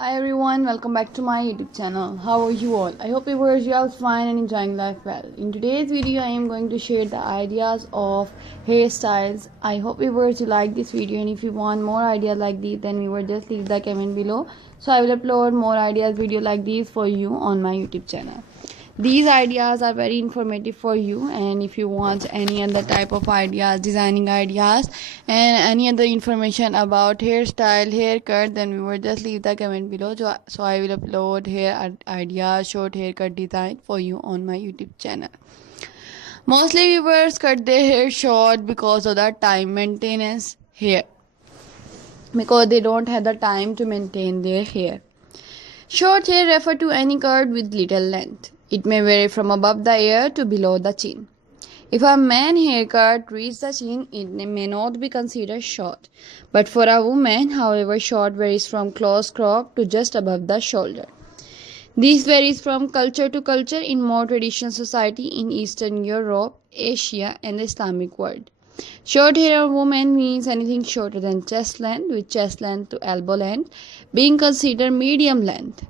Hi everyone, welcome back to my YouTube channel. How are you all? I hope you all fine and enjoying life well. In today's video, I am going to share the ideas of hairstyles. I hope you like this video, and if you want more ideas like these, then just leave the comment below. So I will upload more ideas video like these for you on my YouTube channel. These ideas are very informative for you, and if you want any other type of ideas, designing ideas, and any other information about hairstyle, haircut, then just leave the comment below. So I will upload hair ideas, short haircut design for you on my YouTube channel. Mostly viewers cut their hair short because of the time maintenance here, because they don't have the time to maintain their hair. Short hair refer to any cut with little length. It may vary from above the ear to below the chin. If a man haircut reaches the chin, it may not be considered short. But for a woman, however, short varies from close crop to just above the shoulder. This varies from culture to culture in more traditional society in Eastern Europe, Asia, and the Islamic world. Short hair of women means anything shorter than chest length, with chest length to elbow length being considered medium length.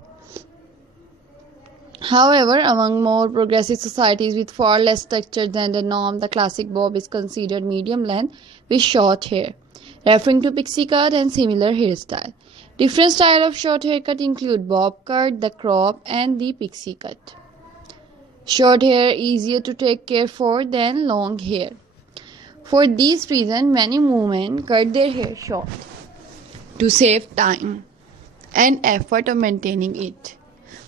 However, among more progressive societies with far less structure than the norm, the classic bob is considered medium length with short hair, referring to pixie cut and similar hairstyle. Different styles of short haircut include bob cut, the crop, and the pixie cut. Short hair easier to take care for than long hair. For this reason, many women cut their hair short to save time and effort of maintaining it.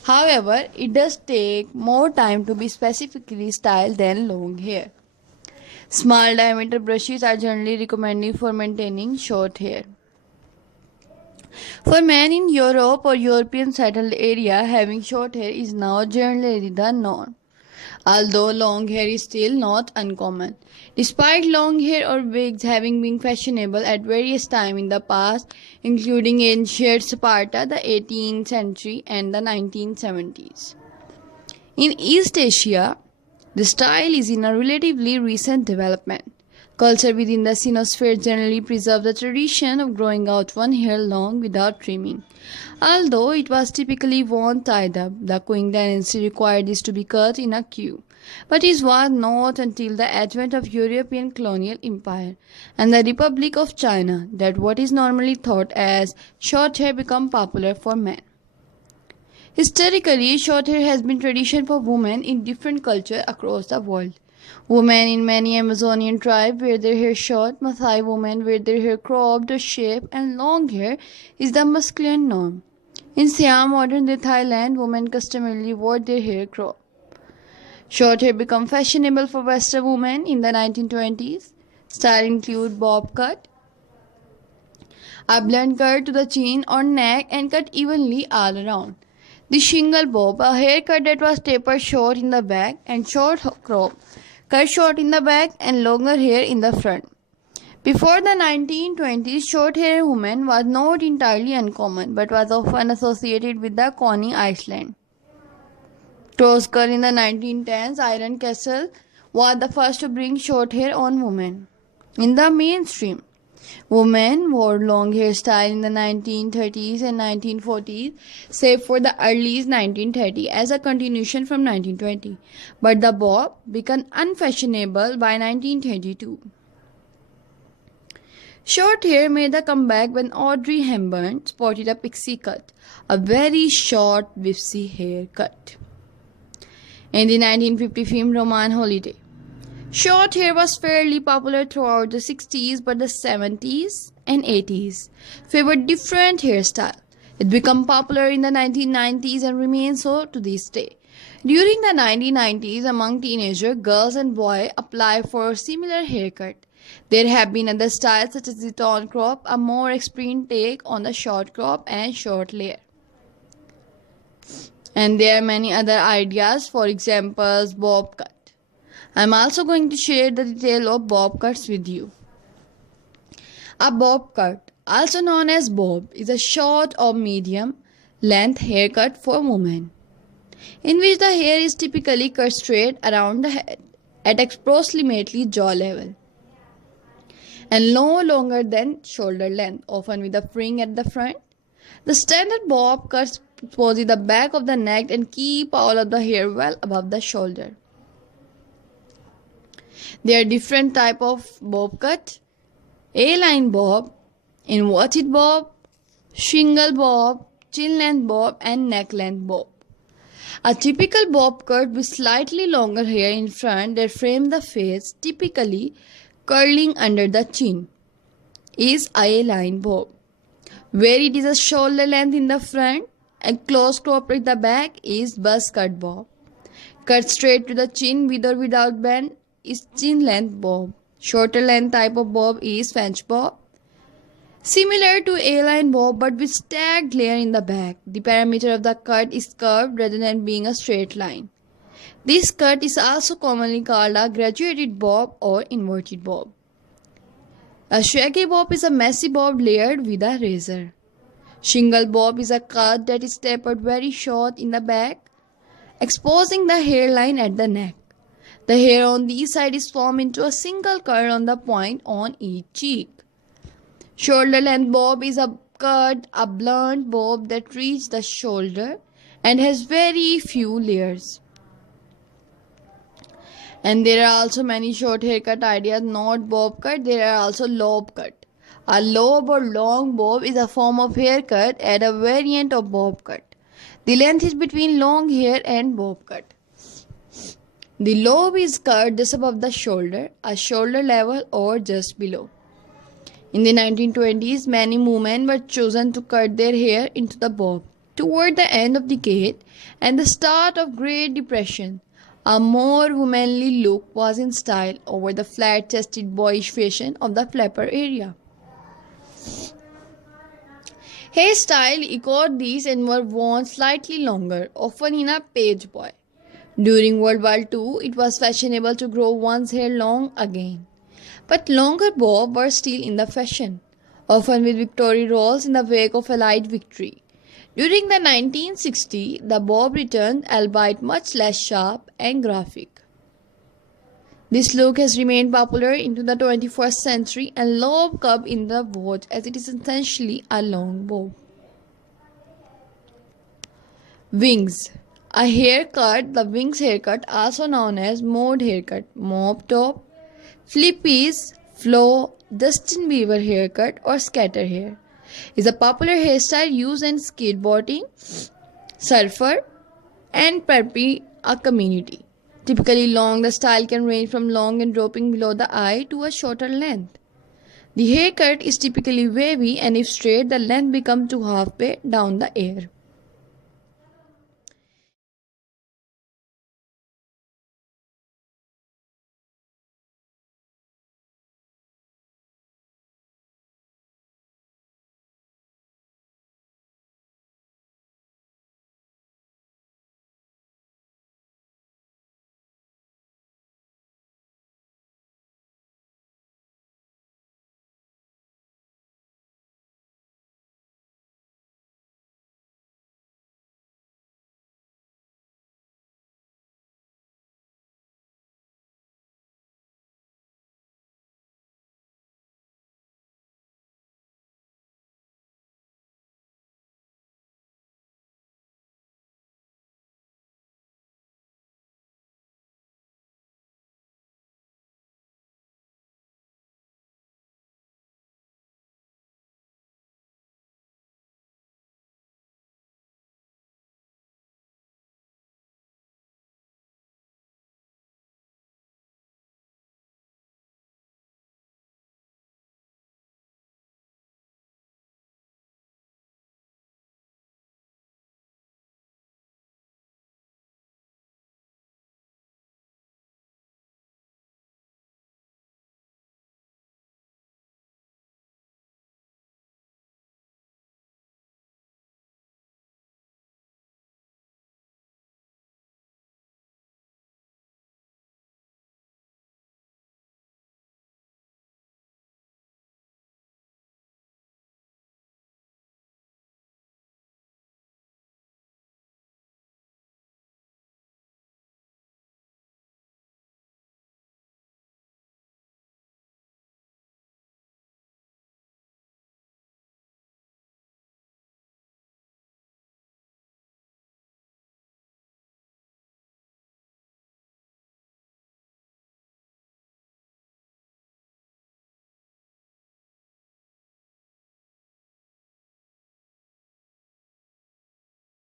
However, it does take more time to be specifically styled than long hair. Small diameter brushes are generally recommended for maintaining short hair. For men in Europe or European settled area, having short hair is now generally the norm, although long hair is still not uncommon. Despite long hair or wigs having been fashionable at various times in the past, including ancient Sparta, the 18th century, and the 1970s. In East Asia, the style is in a relatively recent development. Culture within the Sinosphere generally preserves the tradition of growing out one hair long without trimming. Although it was typically worn tied up, the Qing dynasty required this to be cut in a queue. But it was not until the advent of European colonial empire and the Republic of China that what is normally thought as short hair became popular for men. Historically, short hair has been tradition for women in different cultures across the world. Women in many Amazonian tribes wear their hair short, Maasai women wear their hair cropped or shaved, and long hair is the masculine norm. In Siam, modern-day Thailand, women customarily wore their hair cropped. Short hair became fashionable for Western women in the 1920s. Style include bob cut, a blunt cut to the chin or neck and cut evenly all around. The shingle bob, a haircut that was tapered short in the back and short crop, cut short in the back and longer hair in the front. Before the 1920s, short-haired women was not entirely uncommon, but was often associated with the Coney Island. Toscar in the 1910s, Iron Castle was the first to bring short hair on women. In the mainstream, women wore long hairstyle in the 1930s and 1940s, save for the early 1930s as a continuation from 1920. But the bob became unfashionable by 1932. Short hair made a comeback when Audrey Hepburn sported a pixie cut, a very short whipsy haircut, in the 1950 film Roman Holiday. Short hair was fairly popular throughout the 60s, but the 70s and 80s favored different hairstyle. It became popular in the 1990s and remains so to this day. During the 1990s, among teenagers, girls and boys applied for a similar haircut. There have been other styles such as the torn crop, a more extreme take on the short crop and short layer. And there are many other ideas, for example, bob cut. I am also going to share the detail of bob cuts with you. A bob cut, also known as bob, is a short or medium length haircut for women, in which the hair is typically cut straight around the head at approximately jaw level and no longer than shoulder length, often with a fringe at the front. The standard bob cuts exposes the back of the neck and keep all of the hair well above the shoulder. There are different type of bob cut: A-line bob, inverted bob, shingle bob, chin length bob, and neck length bob. A typical bob cut with slightly longer hair in front that frame the face, typically curling under the chin, is A-line bob. Where it is a shoulder length in the front and close crop at the back is buzz cut bob. Cut straight to the chin with or without bend is chin length bob. Shorter length type of bob is French bob. Similar to A-line bob but with stacked layer in the back. The perimeter of the cut is curved rather than being a straight line. This cut is also commonly called a graduated bob or inverted bob. A shaggy bob is a messy bob layered with a razor. Shingle bob is a cut that is tapered very short in the back, exposing the hairline at the neck. The hair on these side is formed into a single curl on the point on each cheek. Shoulder length bob is a cut, a blunt bob that reaches the shoulder and has very few layers. And there are also many short haircut ideas, not bob cut. There are also lob cut. A lob or long bob is a form of haircut and a variant of bob cut. The length is between long hair and bob cut. The lob is cut just above the shoulder, a shoulder level or just below. In the 1920s, many women were chosen to cut their hair into the bob. Toward the end of the decade and the start of Great Depression, a more womanly look was in style over the flat-chested boyish fashion of the flapper area. Hairstyle echoed these and were worn slightly longer, often in a page boy. During World War II, it was fashionable to grow one's hair long again. But longer bob were still in the fashion, often with Victory rolls in the wake of Allied victory. During the 1960s, the bob returned, albeit much less sharp and graphic. This look has remained popular into the 21st century and lob cut in the vogue as it is essentially a long bob. Wings. A haircut, the wings haircut, also known as mode haircut, mop top, flippies, flow, Justin Bieber haircut or scatter hair, is a popular hairstyle used in skateboarding, surfer, and preppy a community. Typically long, the style can range from long and dropping below the eye to a shorter length. The haircut is typically wavy and if straight, the length becomes to halfway down the ear.